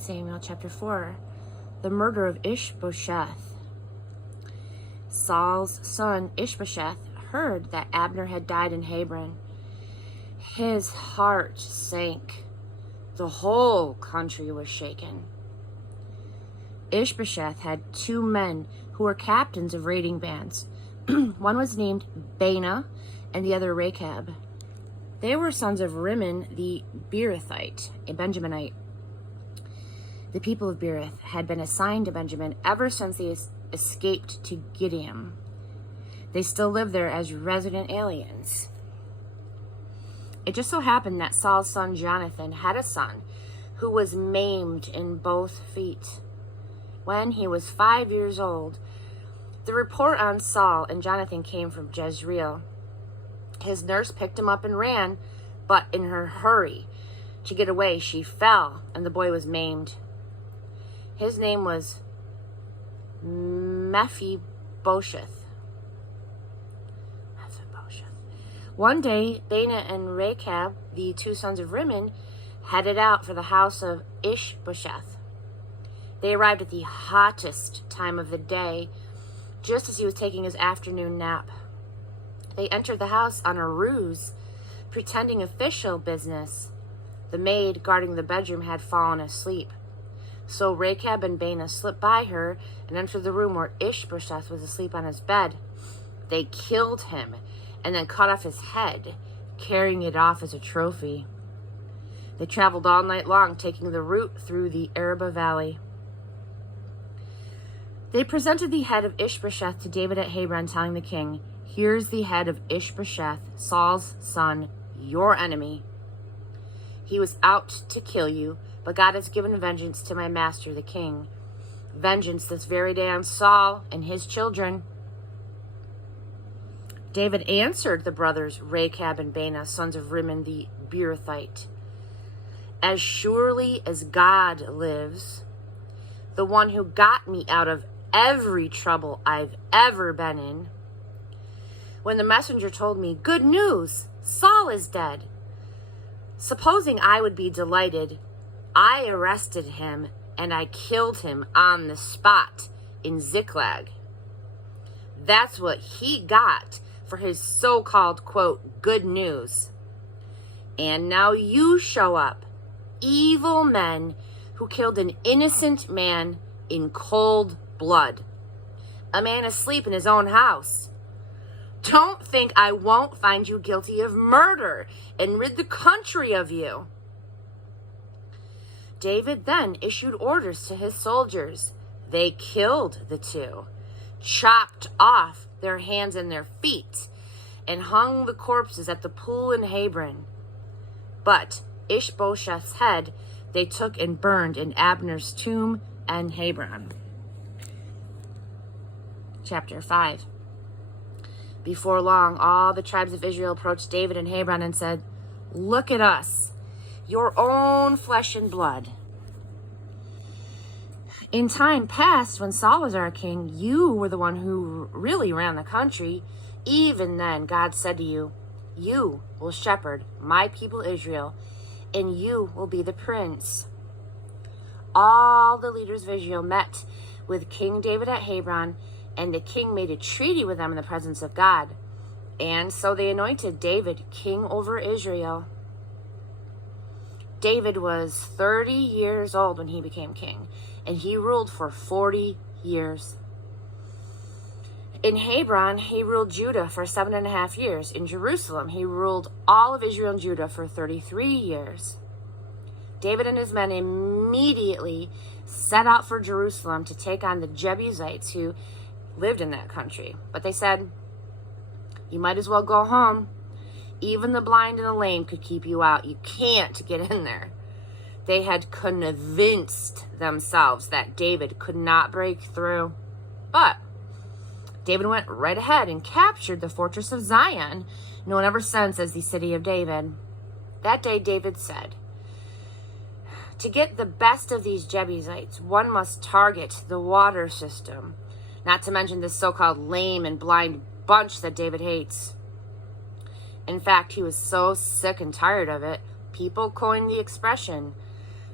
Samuel chapter 4, the murder of Ishbosheth. Saul's son Ishbosheth heard that Abner had died in Hebron. His heart sank. The whole country was shaken. Ishbosheth had 2 men who were captains of raiding bands. One was named Baanah and the other Rechab. They were sons of Rimmon the Beerothite, a Benjaminite. The people of Beeroth had been assigned to Benjamin ever since they escaped to Gideon. They still lived there as resident aliens. It just so happened that Saul's son Jonathan had a son who was maimed in both feet. When he was 5 years old, the report on Saul and Jonathan came from Jezreel. His nurse picked him up and ran, but in her hurry to get away, she fell, and the boy was maimed. His name was Mephibosheth. One day, Baanah and Rechab, the 2 sons of Rimmon, headed out for the house of Ishbosheth. They arrived at the hottest time of the day, just as he was taking his afternoon nap. They entered the house on a ruse, pretending official business. The maid guarding the bedroom had fallen asleep. So Rechab and Baanah slipped by her and entered the room where Ishbosheth was asleep on his bed. They killed him and then cut off his head, carrying it off as a trophy. They traveled all night long, taking the route through the Arabah Valley. They presented the head of Ishbosheth to David at Hebron, telling the king, "Here's the head of Ishbosheth, Saul's son, your enemy. He was out to kill you, but God has given vengeance to my master, the king. Vengeance this very day on Saul and his children." David answered the brothers Rechab and Baanah, sons of Rimmon the Beerothite, "As surely as God lives, the one who got me out of every trouble I've ever been in, when the messenger told me, 'Good news, Saul is dead,' supposing I would be delighted, I arrested him and I killed him on the spot in Ziklag. That's what he got for his so-called, quote, good news. And now you show up, evil men who killed an innocent man in cold blood, a man asleep in his own house. Don't think I won't find you guilty of murder and rid the country of you." David then issued orders to his soldiers. They killed the 2, chopped off their hands and their feet, and hung the corpses at the pool in Hebron. But Ishbosheth's head they took and burned in Abner's tomb and Hebron. Chapter 5. Before long, all the tribes of Israel approached David in Hebron and said, "Look at us, your own flesh and blood. In time past, when Saul was our king, you were the one who really ran the country. Even then, God said to you, 'You will shepherd my people Israel, and you will be the prince.'" All the leaders of Israel met with King David at Hebron, and the king made a treaty with them in the presence of God. And so they anointed David king over Israel. David was 30 years old when he became king, and he ruled for 40 years. In Hebron, he ruled Judah for 7.5 years. In Jerusalem, he ruled all of Israel and Judah for 33 years. David and his men immediately set out for Jerusalem to take on the Jebusites who lived in that country. But they said, "You might as well go home. Even the blind and the lame could keep you out. You can't get in there." They had convinced themselves that David could not break through. But David went right ahead and captured the fortress of Zion, known ever since as the City of David. That day David said, "To get the best of these Jebusites, one must target the water system, not to mention this so-called lame and blind bunch that David hates." In fact, he was so sick and tired of it, people coined the expression,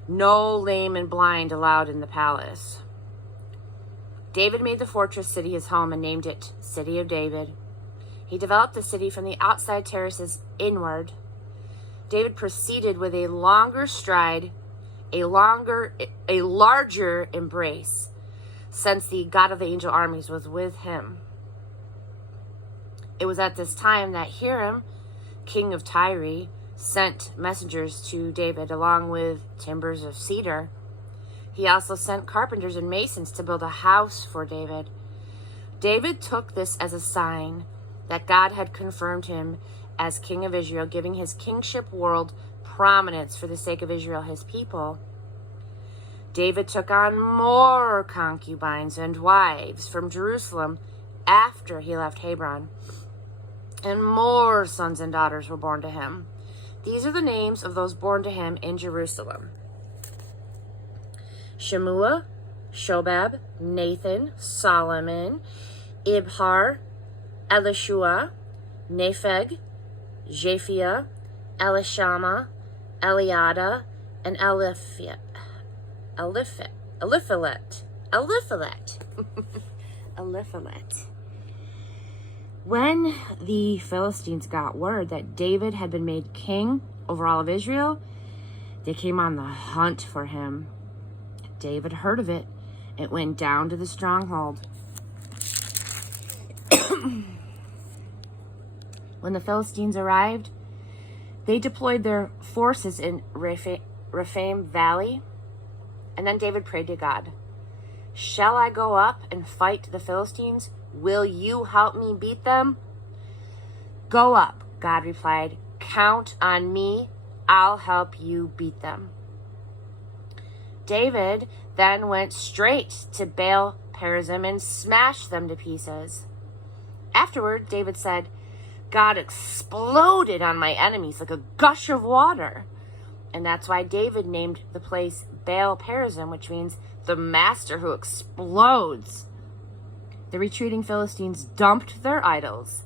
No lame and blind allowed in the palace. David made the fortress city his home and named it City of David. He developed the city from the outside terraces inward. David proceeded with a longer stride, a larger embrace, since the God of the angel armies was with him. It was at this time that Hiram, king of Tyre, sent messengers to David along with timbers of cedar. He also sent carpenters and masons to build a house for David. David took this as a sign that God had confirmed him as king of Israel, giving his kingship world prominence for the sake of Israel, his people. David took on more concubines and wives from Jerusalem after he left Hebron, and more sons and daughters were born to him. These are the names of those born to him in Jerusalem: Shemua, Shobab, Nathan, Solomon, Ibhar, Elishua, Nepheg, Japhia, Elishama, Eliada, and Eliphalet. When the Philistines got word that David had been made king over all of Israel, they came on the hunt for him. David heard of it and went down to the stronghold. When the Philistines arrived, they deployed their forces in Rephaim Valley, and then David prayed to God, "Shall I go up and fight the Philistines? Will you help me beat them?" "Go up," God replied. "Count on me. I'll help you beat them." David then went straight to Baal Perazim and smashed them to pieces. Afterward, David said, "God exploded on my enemies like a gush of water." And that's why David named the place Baal Perazim, which means the master who explodes. The retreating Philistines dumped their idols,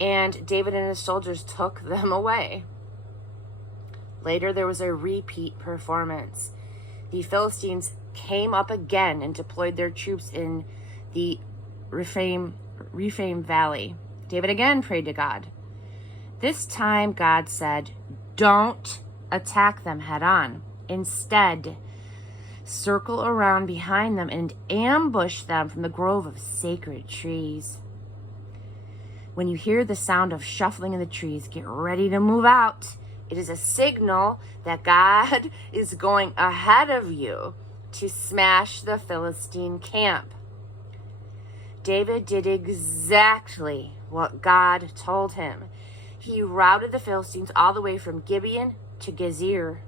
and David and his soldiers took them away. Later, there was a repeat performance. The Philistines came up again and deployed their troops in the Rephaim Valley. David again prayed to God. This time, God said, "Don't attack them head on. Instead, circle around behind them and ambush them from the grove of sacred trees. When you hear the sound of shuffling in the trees, get ready to move out. It is a signal that God is going ahead of you to smash the Philistine camp." David did exactly what God told him. He routed the Philistines all the way from Gibeon to Gezer.